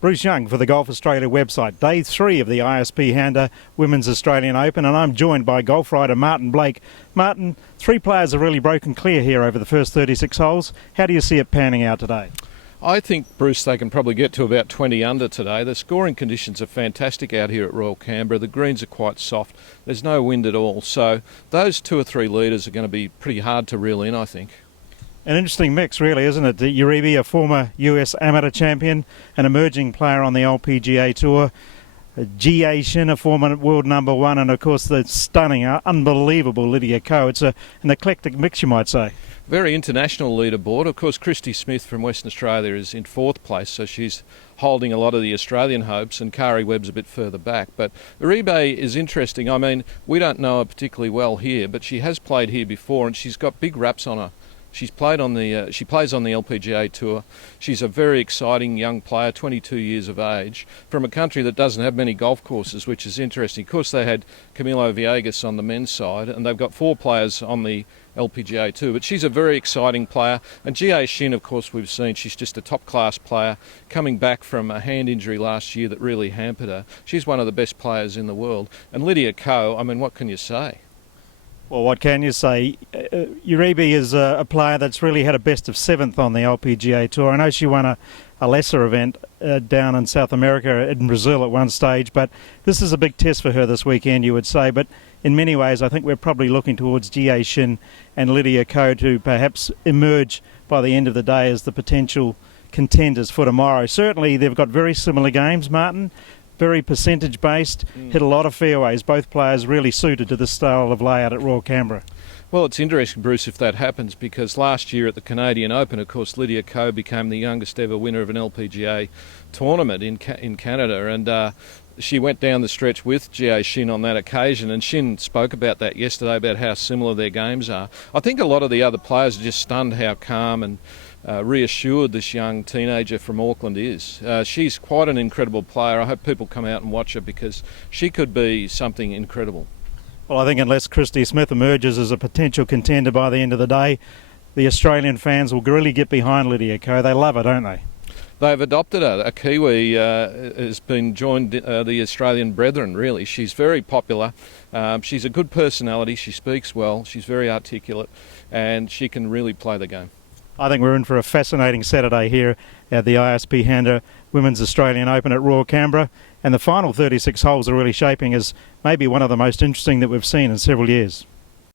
Bruce Young for the Golf Australia website. Day 3 of the ISP Handa Women's Australian Open, and I'm joined by golf writer Martin Blake. Martin, 3 players have really broken clear here over the first 36 holes. How do you see it panning out today? I think, Bruce, they can probably get to about 20 under today. The scoring conditions are fantastic out here at Royal Canberra. The greens are quite soft. There's no wind at all. So those 2 or 3 leaders are going to be pretty hard to reel in, I think. An interesting mix, really, isn't it? Uribe, a former US amateur champion, an emerging player on the LPGA Tour. G.A. Shin, a former world number 1, and of course the stunning, unbelievable Lydia Ko. It's an eclectic mix, you might say. Very international leaderboard. Of course, Christy Smith from Western Australia is in 4th place, so she's holding a lot of the Australian hopes, and Kari Webb's a bit further back. But Uribe is interesting. I mean, we don't know her particularly well here, but she has played here before, and she's got big raps on her. She's played on the. She plays on the LPGA Tour. She's a very exciting young player, 22 years of age, from a country that doesn't have many golf courses, which is interesting. Of course, they had Camilo Villegas on the men's side, and they've got 4 players on the LPGA too. But she's a very exciting player. And G.A. Shin, of course, we've seen she's just a top-class player, coming back from a hand injury last year that really hampered her. She's one of the best players in the world. And Lydia Ko, I mean, what can you say? Well, what can you say? Uribe is a player that's really had a best of 7th on the LPGA Tour. I know she won a lesser event down in South America, in Brazil at one stage, but this is a big test for her this weekend, you would say. But in many ways, I think we're probably looking towards G.A. Shin and Lydia Ko to perhaps emerge by the end of the day as the potential contenders for tomorrow. Certainly, they've got very similar games, Martin. Very percentage based, hit a lot of fairways. Both players really suited to this style of layout at Royal Canberra. Well, it's interesting, Bruce, if that happens, because last year at the Canadian Open, of course, Lydia Ko became the youngest ever winner of an LPGA tournament in Canada, and she went down the stretch with G.A. Shin on that occasion, and Shin spoke about that yesterday, about how similar their games are. I think a lot of the other players are just stunned how calm and reassured this young teenager from Auckland is. She's quite an incredible player. I hope people come out and watch her, because she could be something incredible. Well, I think unless Christy Smith emerges as a potential contender by the end of the day, the Australian fans will really get behind Lydia Ko. They love her, don't they? They've adopted her. A Kiwi has been joined the Australian brethren, really. She's very popular. She's a good personality. She speaks well. She's very articulate, and she can really play the game. I think we're in for a fascinating Saturday here at the ISP Handa Women's Australian Open at Royal Canberra, and the final 36 holes are really shaping as maybe one of the most interesting that we've seen in several years.